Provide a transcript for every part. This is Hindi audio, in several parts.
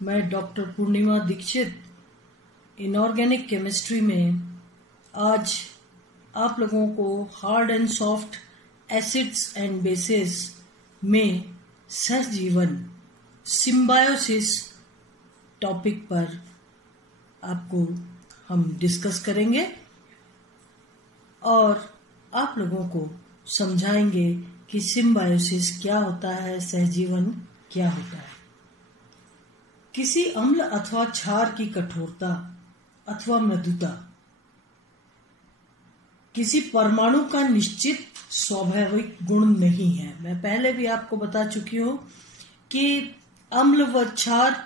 मैं डॉक्टर पूर्णिमा दीक्षित इनऑर्गेनिक केमिस्ट्री में आज आप लोगों को hard and soft acids and bases में सहजीवन सिम्बायोसिस टॉपिक पर आपको हम डिस्कस करेंगे और आप लोगों को समझाएंगे कि सिम्बायोसिस क्या होता है, सहजीवन क्या होता है। किसी अम्ल अथवा क्षार की कठोरता अथवा मृदुता किसी परमाणु का निश्चित स्वाभाविक गुण नहीं है। मैं पहले भी आपको बता चुकी हूं कि अम्ल व क्षार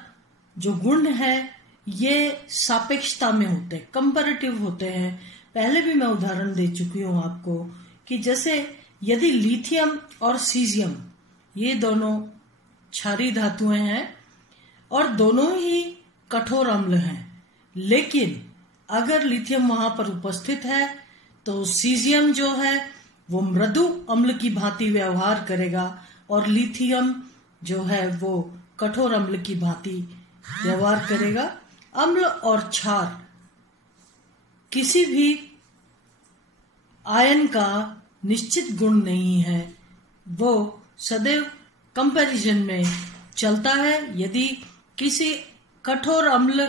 जो गुण है ये सापेक्षता में होते हैं, कंपैरेटिव होते हैं। पहले भी मैं उदाहरण दे चुकी हूं आपको कि जैसे यदि लिथियम और सीजियम ये दोनों क्षारीय धातुएं हैं और दोनों ही कठोर अम्ल हैं, लेकिन अगर लिथियम वहां पर उपस्थित है तो सीजियम जो है वो मृदु अम्ल की भांति व्यवहार करेगा और लिथियम जो है वो कठोर अम्ल की भांति व्यवहार करेगा। अम्ल और क्षार किसी भी आयन का निश्चित गुण नहीं है, वो सदैव कंपैरिजन में चलता है। यदि किसी कठोर अम्ल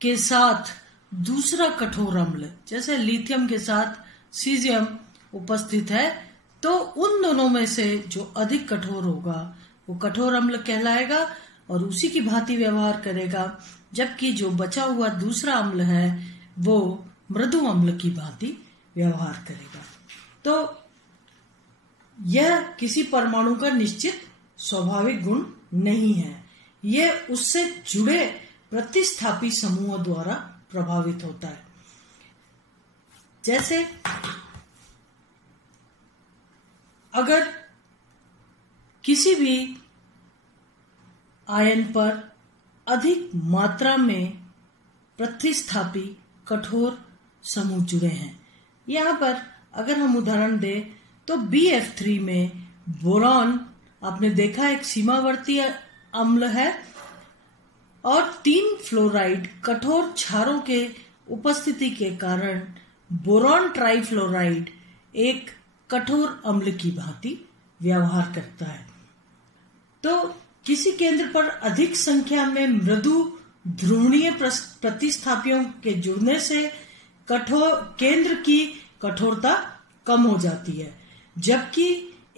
के साथ दूसरा कठोर अम्ल जैसे लिथियम के साथ सीजियम उपस्थित है तो उन दोनों में से जो अधिक कठोर होगा वो कठोर अम्ल कहलाएगा और उसी की भांति व्यवहार करेगा, जबकि जो बचा हुआ दूसरा अम्ल है वो मृदु अम्ल की भांति व्यवहार करेगा। तो यह किसी परमाणु का निश्चित स्वाभाविक गुण नहीं है, यह उससे जुड़े प्रतिस्थापी समूहों द्वारा प्रभावित होता है। जैसे अगर किसी भी आयन पर अधिक मात्रा में प्रतिस्थापी कठोर समूह जुड़े हैं, यहाँ पर अगर हम उदाहरण दें तो BF3 में बोरॉन आपने देखा एक सीमावर्ती अम्ल है और 3 फ्लोराइड कठोर क्षारों के उपस्थिति के कारण बोरॉन ट्राइफ्लोराइड एक कठोर अम्ल की भांति व्यवहार करता है। तो किसी केंद्र पर अधिक संख्या में मृदु ध्रुवणीय प्रतिस्थापियों के जुड़ने से केंद्र की कठोरता कम हो जाती है, जबकि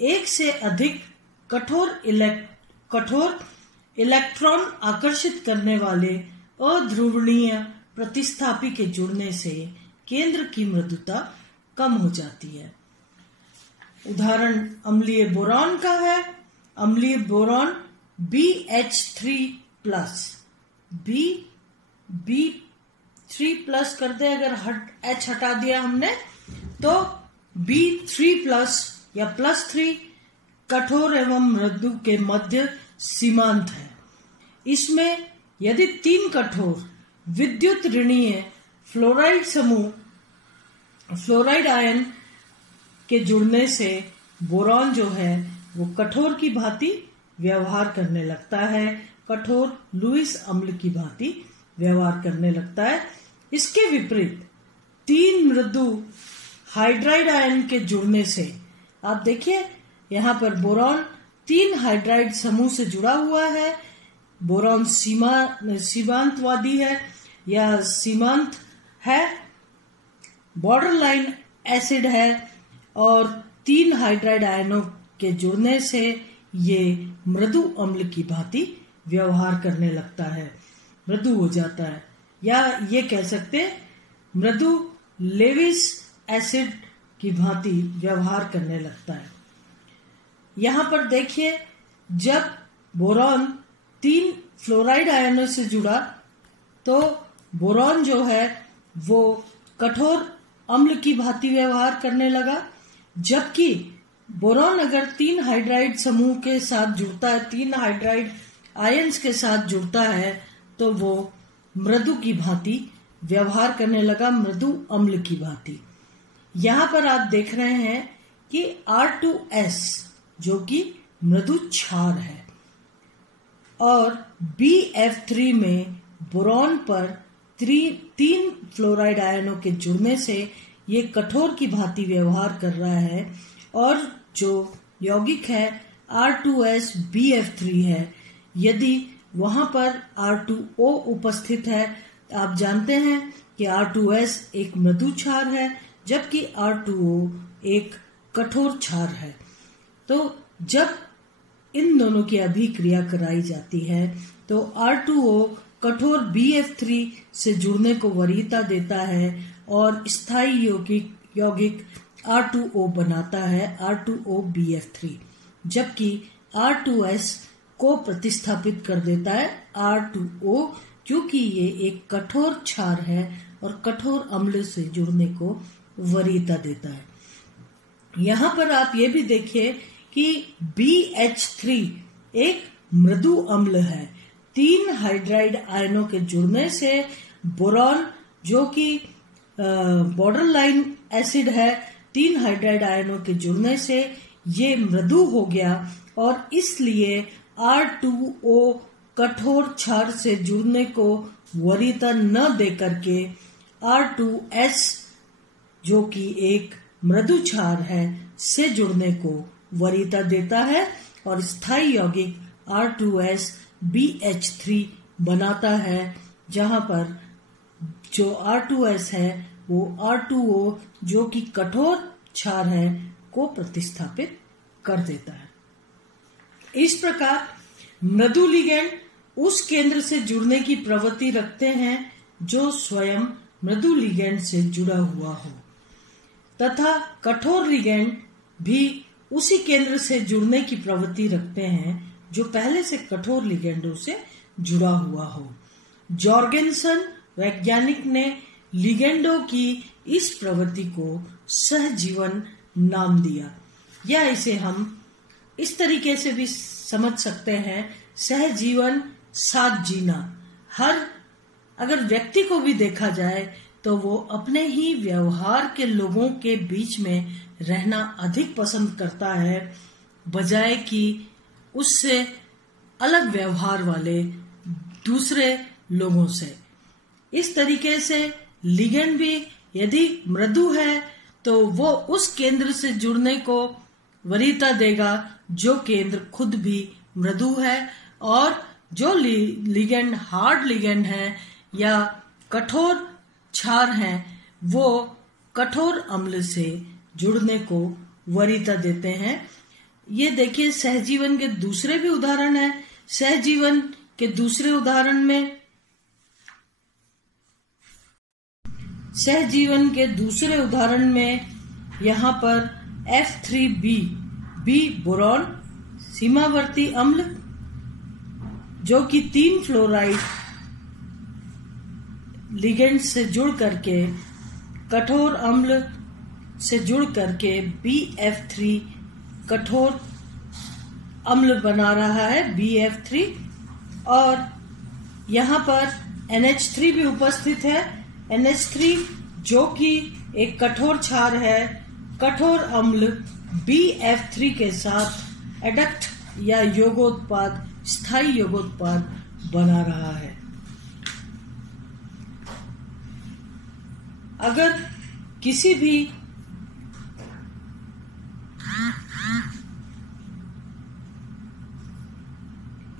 एक से अधिक कठोर इलेक्ट्रॉन आकर्षित करने वाले अध्रुवणीय प्रतिस्थापी के जुड़ने से केंद्र की मृदुता कम हो जाती है। उदाहरण अम्लीय बोरॉन का है। अम्लीय बोरॉन BH3+, B3+ कर दे, अगर H हटा दिया हमने तो B3+ या +3 कठोर एवं मृदु के मध्य सीमांत है। इसमें यदि 3 कठोर विद्युत ऋणीय फ्लोराइड आयन के जुड़ने से बोरॉन जो है वो कठोर की भांति व्यवहार करने लगता है, कठोर लुईस अम्ल की भांति व्यवहार करने लगता है। इसके विपरीत 3 मृदु हाइड्राइड आयन के जुड़ने से आप देखिए यहाँ पर बोरॉन 3 हाइड्राइड समूह से जुड़ा हुआ है। बोरॉन सीमांतवादी है या सीमांत है, बॉर्डर लाइन एसिड है और 3 हाइड्राइड आयनों के जुड़ने से ये मृदु अम्ल की भांति व्यवहार करने लगता है, मृदु हो जाता है, या ये कह सकते हैं मृदु लेविस एसिड की भांति व्यवहार करने लगता है। यहाँ पर देखिए जब बोरॉन 3 फ्लोराइड आयनों से जुड़ा तो बोरॉन जो है वो कठोर अम्ल की भांति व्यवहार करने लगा, जबकि बोरॉन अगर 3 हाइड्राइड समूह के साथ जुड़ता है, 3 हाइड्राइड आयन्स के साथ जुड़ता है तो वो मृदु की भांति व्यवहार करने लगा, मृदु अम्ल की भांति। यहाँ पर आप देख रहे हैं कि R2S जो कि मृदु क्षार है, और BF3 में बोरॉन पर 3 फ्लोराइड आयनों के जुड़ने से ये कठोर की भांति व्यवहार कर रहा है। और जो यौगिक है R2S BF3 है, यदि वहां पर R2O उपस्थित है, आप जानते हैं कि R2S एक मृदु क्षार है जबकि R2O एक कठोर क्षार है। तो जब इन दोनों की अभिक्रिया कराई जाती है तो R2O कठोर BF3 से जुड़ने को वरीयता देता है और स्थायी यौगिक R2O बनाता है, R2O BF3, जबकि R2S को प्रतिस्थापित कर देता है R2O, क्योंकि ये एक कठोर क्षार है और कठोर अम्ल से जुड़ने को वरीयता देता है। यहाँ पर आप ये भी देखिए कि BH3 एक मृदु अम्ल है। 3 हाइड्राइड आयनों के जुड़ने से बोरॉन, जो कि बॉर्डर लाइन एसिड है, 3 हाइड्राइड आयनों के जुड़ने से ये मृदु हो गया और इसलिए R2O कठोर क्षार से जुड़ने को वरीयता न देकर के R2S, जो कि एक मृदु क्षार है, से जुड़ने को वरीयता देता है और स्थायी यौगिक R2S BH3 बनाता है, जहां पर जो R2S है वो R2O, जो कि कठोर क्षार है, को प्रतिस्थापित कर देता है। इस प्रकार मृदु लिगैंड उस केंद्र से जुड़ने की प्रवृत्ति रखते हैं जो स्वयं मृदु लिगैंड से जुड़ा हुआ हो, तथा कठोर लिगैंड भी उसी केंद्र से जुड़ने की प्रवृत्ति रखते हैं जो पहले से कठोर लिगैंडों से जुड़ा हुआ हो। जॉर्गेनसन वैज्ञानिक ने लिगैंडों की इस प्रवृत्ति को सहजीवन नाम दिया, या इसे हम इस तरीके से भी समझ सकते हैं, सहजीवन साथ जीना। अगर व्यक्ति को भी देखा जाए तो वो अपने ही व्यवहार के लोगों के बीच में रहना अधिक पसंद करता है, बजाय कि उससे अलग व्यवहार वाले दूसरे लोगों से। इस तरीके से लिगैंड भी यदि मृदु है तो वो उस केंद्र से जुड़ने को वरीयता देगा जो केंद्र खुद भी मृदु है, और जो लिगैंड हार्ड लिगैंड है या कठोर क्षार हैं वो कठोर अम्ल से जुड़ने को वरीयता देते हैं। ये देखिए सहजीवन के दूसरे भी उदाहरण है। सहजीवन के दूसरे उदाहरण में यहाँ पर F3B बोरॉन सीमावर्ती अम्ल, जो कि 3 फ्लोराइड लिगेंड से जुड़ करके कठोर अम्ल से जुड़ करके BF3 कठोर अम्ल बना रहा है, BF3। और यहाँ पर NH3 भी उपस्थित है। NH3 जो कि एक कठोर क्षार है, कठोर अम्ल BF3 के साथ एडक्ट या योगोत्पाद, स्थायी योगोत्पाद बना रहा है। अगर किसी भी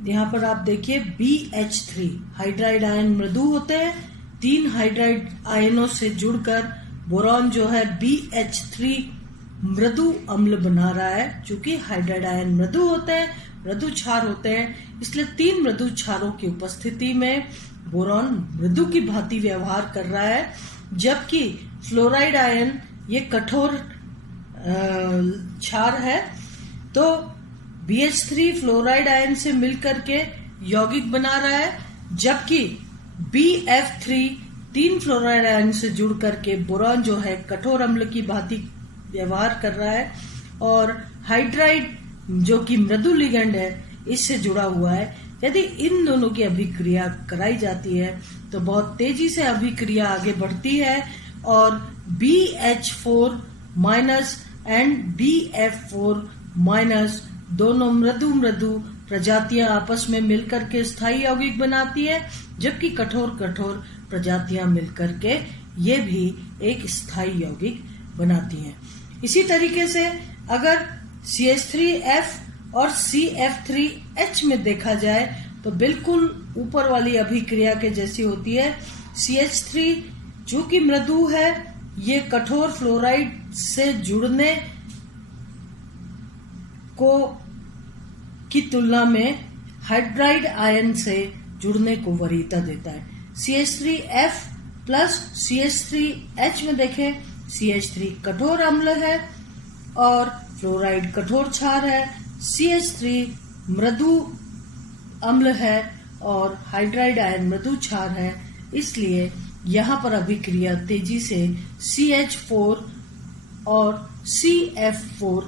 यहाँ पर आप देखिए BH3 हाइड्राइड आयन मृदु होते हैं। 3 हाइड्राइड आयनों से जुड़कर बोरॉन जो है BH3 मृदु अम्ल बना रहा है। चूंकि हाइड्राइड आयन मृदु होते हैं, मृदु क्षार होते हैं, इसलिए 3 मृदु क्षारों की उपस्थिति में बोरॉन मृदु की भांति व्यवहार कर रहा है, जबकि फ्लोराइड आयन ये कठोर क्षार है। तो BH3 फ्लोराइड आयन से मिलकर के यौगिक बना रहा है, जबकि BF3 3 फ्लोराइड आयन से जुड़ करके बोरॉन जो है कठोर अम्ल की भांति व्यवहार कर रहा है, और हाइड्राइड जो कि मृदु लिगैंड है इससे जुड़ा हुआ है। यदि इन दोनों की अभिक्रिया कराई जाती है तो बहुत तेजी से अभिक्रिया आगे बढ़ती है और BH4 minus and BF4 minus दोनों मृदु प्रजातियां आपस में मिलकर के स्थायी यौगिक बनाती है, जबकि कठोर प्रजातियां मिलकर के ये भी एक स्थायी यौगिक बनाती हैं। इसी तरीके से अगर CH3F और CF3H में देखा जाए तो बिल्कुल ऊपर वाली अभिक्रिया के जैसी होती है। CH3 जो कि मृदु है, ये कठोर फ्लोराइड से जुड़ने की तुलना में हाइड्राइड आयन से जुड़ने को वरीयता देता है। CH3F प्लस CH3H में देखें, CH3 कठोर अम्ल है और फ्लोराइड कठोर क्षार है, CH3 मृदु अम्ल है और हाइड्राइड आयन मृदु क्षार है। इसलिए यहाँ पर अभिक्रिया तेजी से CH4 और CF4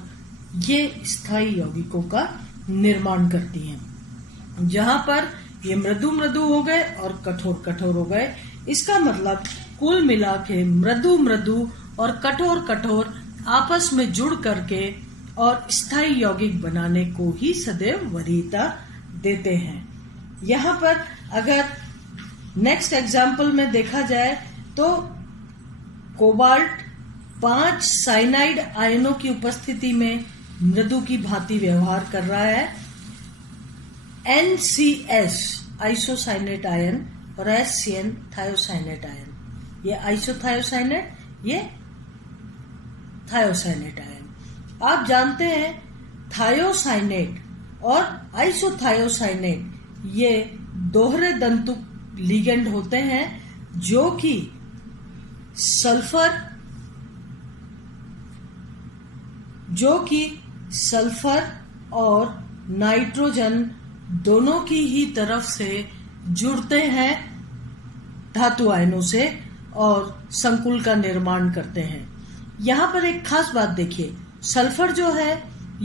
ये स्थायी यौगिकों का निर्माण करती हैं। जहां पर ये मृदु मृदु हो गए और कठोर कठोर हो गए। इसका मतलब कुल मिला के मृदु मृदु और कठोर आपस में जुड़ करके और स्थायी यौगिक बनाने को ही सदैव वरीयता देते हैं। यहाँ पर अगर नेक्स्ट एग्जाम्पल में देखा जाए तो कोबाल्ट 5 साइनाइड आयनों की उपस्थिति में मृदु की भांति व्यवहार कर रहा है। NCS आइसोसाइनेट आयन और SCN थायोसाइनेट आयन। ये आइसोथायोसाइनेट, ये थायोसाइनेट आयन। आप जानते हैं थायोसाइनेट और आइसोथायोसाइनेट ये दोहरे तंतु लिगेंड होते हैं जो कि सल्फर और नाइट्रोजन दोनों की ही तरफ से जुड़ते हैं धातु आयनों से और संकुल का निर्माण करते हैं। यहाँ पर एक खास बात देखिए, सल्फर जो है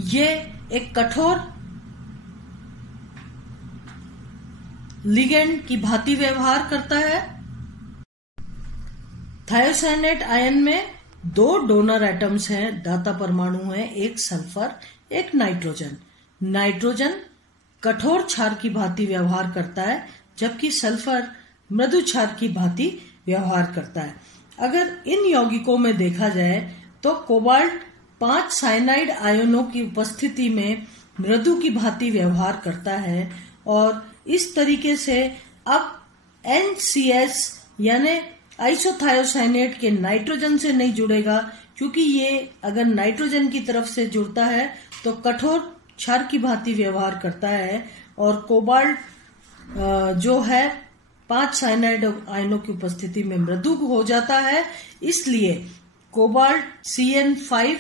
ये एक कठोर लिगेंड की भांति व्यवहार करता है। थायोसाइनेट आयन में 2 डोनर एटम्स हैं, दाता परमाणु हैं, एक सल्फर एक नाइट्रोजन। नाइट्रोजन कठोर क्षार की भांति व्यवहार करता है, जबकि सल्फर मृदु क्षार की भांति व्यवहार करता है। अगर इन यौगिकों में देखा जाए तो कोबाल्ट 5 साइनाइड आयनों की उपस्थिति में मृदु की भांति व्यवहार करता है और इस तरीके से अब NCS यानी आइसोथायोसाइनेट के नाइट्रोजन से नहीं जुड़ेगा, क्योंकि ये अगर नाइट्रोजन की तरफ से जुड़ता है तो कठोर क्षार की भांति व्यवहार करता है और कोबाल्ट जो है 5 साइनाइड आयनों की उपस्थिति में मृदु हो जाता है। इसलिए कोबाल्ट CN5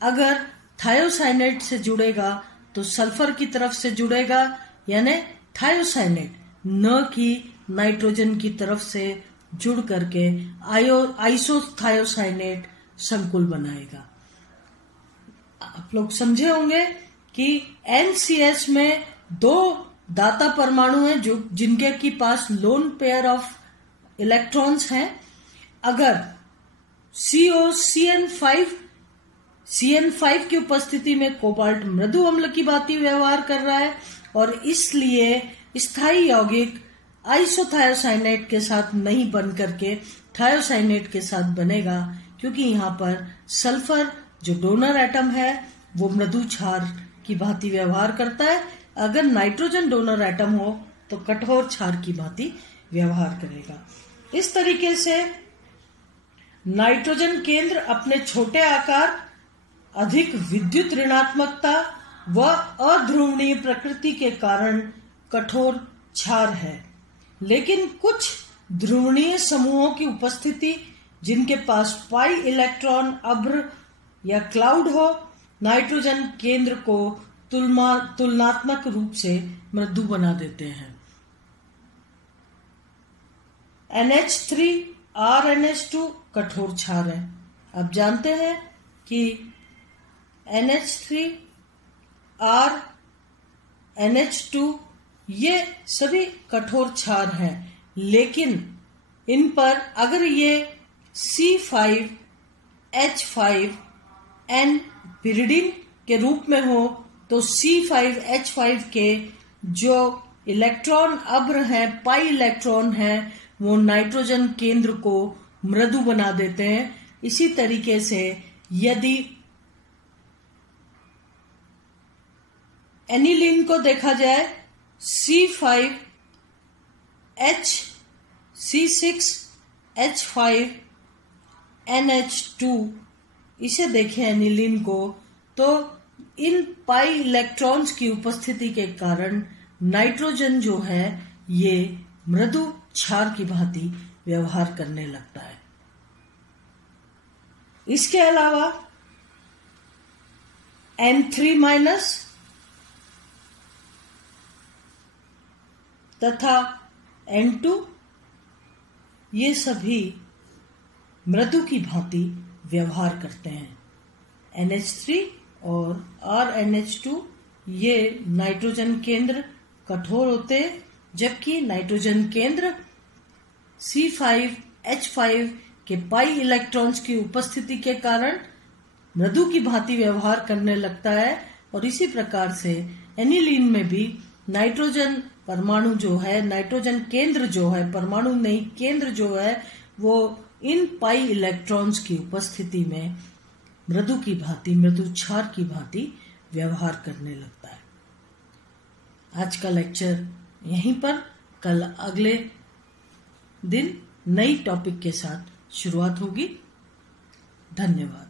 अगर थायोसाइनेट से जुड़ेगा तो सल्फर की तरफ से जुड़ेगा, यानी थायोसाइनेट, न कि नाइट्रोजन की तरफ से जुड़ करके आइसोथायोसाइनेट संकुल बनाएगा। आप लोग समझे होंगे कि NCS में 2 दाता परमाणु हैं जो जिनके की पास लोन पेयर ऑफ इलेक्ट्रॉन्स हैं। अगर CN5 की उपस्थिति में कोबाल्ट मृदु अम्ल की भांति व्यवहार कर रहा है और इसलिए स्थायी यौगिक आइसोथायोसाइनेट के साथ नहीं बन करके थायोसाइनेट के साथ बनेगा, क्योंकि यहाँ पर सल्फर जो डोनर एटम है वो मृदु क्षार की भांति व्यवहार करता है। अगर नाइट्रोजन डोनर एटम हो तो कठोर क्षार की भांति व्यवहार करेगा। इस तरीके से नाइट्रोजन केंद्र अपने छोटे आकार, अधिक विद्युत ऋणात्मकता व अध्रुवणीय प्रकृति के कारण कठोर क्षार है, लेकिन कुछ ध्रुवणीय समूहों की उपस्थिति जिनके पास पाई इलेक्ट्रॉन अभ्र या क्लाउड हो, नाइट्रोजन केंद्र को तुलनात्मक रूप से मृदु बना देते हैं। NH3 RNH2 कठोर क्षार है। अब जानते हैं कि NH3 RNH2 ये सभी कठोर क्षार हैं, लेकिन इन पर अगर ये C5H5N पिरिडिन के रूप में हो तो C5H5 के जो इलेक्ट्रॉन अब्र है, पाई इलेक्ट्रॉन है, वो नाइट्रोजन केंद्र को मृदु बना देते हैं। इसी तरीके से यदि एनिलीन को देखा जाए, C5H C6H5NH2, इसे देखें एनिलीन को, तो इन पाई इलेक्ट्रॉन्स की उपस्थिति के कारण नाइट्रोजन जो है ये मृदु क्षार की भांति व्यवहार करने लगता है। इसके अलावा N3- तथा N2 ये सभी मृदु की भांति व्यवहार करते हैं। NH3 और RNH2 ये नाइट्रोजन केंद्र कठोर होते हैं, जबकि नाइट्रोजन केंद्र C5H5 के पाई इलेक्ट्रॉन्स की उपस्थिति के कारण मृदु की भांति व्यवहार करने लगता है। और इसी प्रकार से एनिलीन में भी नाइट्रोजन परमाणु जो है, नाइट्रोजन केंद्र जो है, परमाणु नहीं केंद्र जो है, वो इन पाई इलेक्ट्रॉन्स की उपस्थिति में मृदु की भांति, मृदु क्षार की भांति व्यवहार करने लगता है। आज का लेक्चर यहीं पर, कल अगले दिन नई टॉपिक के साथ शुरुआत होगी। धन्यवाद।